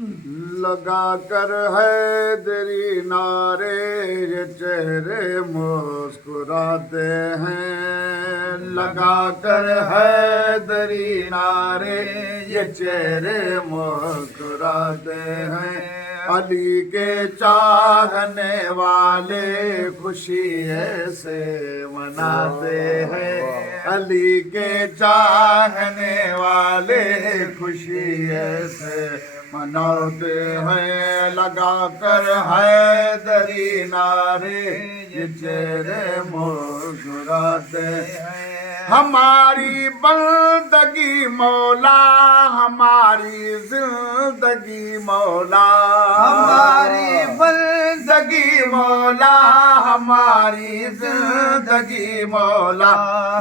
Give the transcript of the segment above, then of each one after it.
لگا کر حیدری نعرے یہ چہرے مسکراتے ہیں، لگا کر حیدری نعرے یہ چہرے مسکراتے ہیں۔ علی کے چاہنے والے خوشی ایسے مناتے ہیں، علی کے چاہنے والے خوشی ایسے مناتے ہیں۔ لگا کر حیدری نعرے یہ چہرے مسکراتے ہیں۔ ہماری بندگی مولا، ہماری زندگی مولا، ہماری بندگی مولا، ہماری زندگی مولا۔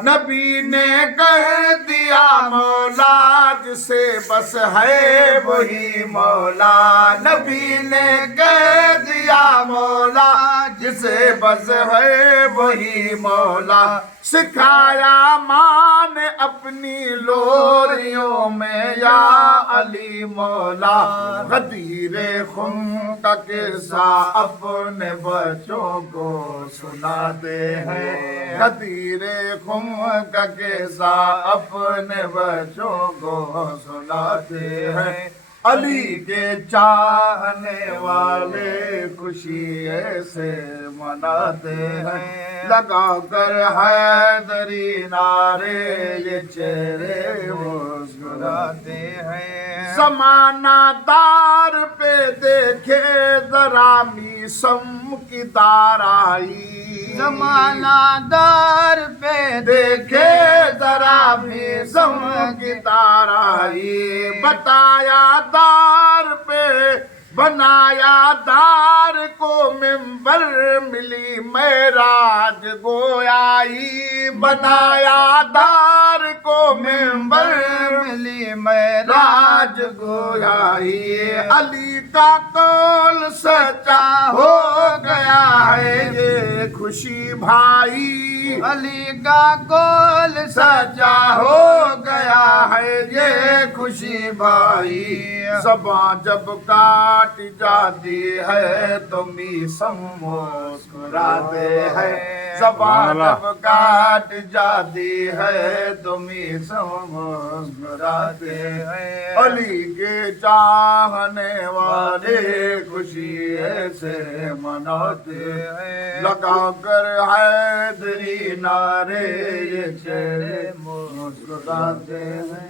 نبی نے کہہ دیا مولا، جسے بس ہے وہی مولا۔ نبی نے کہہ دیا مولا، جسے بس ہے وہی مولا۔ سکھایا ماں نے اپنی لوریوں میں یا علی مولا۔ غدیر خم کا قصہ اپنے بچوں کو سناتے ہیں، غدیر خم کا قصہ اپنے بچوں کو سناتے ہیں۔ علی کے چاہنے والے خوشی ایسے مناتے ہیں، لگا کر حیدری نعرے یہ چہرے مسکراتے ہیں۔ زمانہ دار پہ دیکھے ذرا میسم کی دارائی، زمانہ دار پہ دیکھے ذرا میسم کی دارائی۔ بتایا دار پہ بنایا دار کو ممبر، ملی معراج گویائی۔ بنایا دار کو ممبر، ملی معراج گویائی۔ علی کا قول سچا ہو گیا ہے یہ خوشی بھائی، علی کا قول سچا ہو گیا ہے یہ خوشی بھائی۔ زباں جب کاٹ جاتی ہے تو میسم مسکراتے ہیں، زباں جب کاٹ جاتی ہے تو میسم مسکراتے ہیں۔ علی کے چاہنے والے خوشی ایسے مناتے ہیں، لگا کر حیدری نعرے یہ چہرے مسکراتے ہیں۔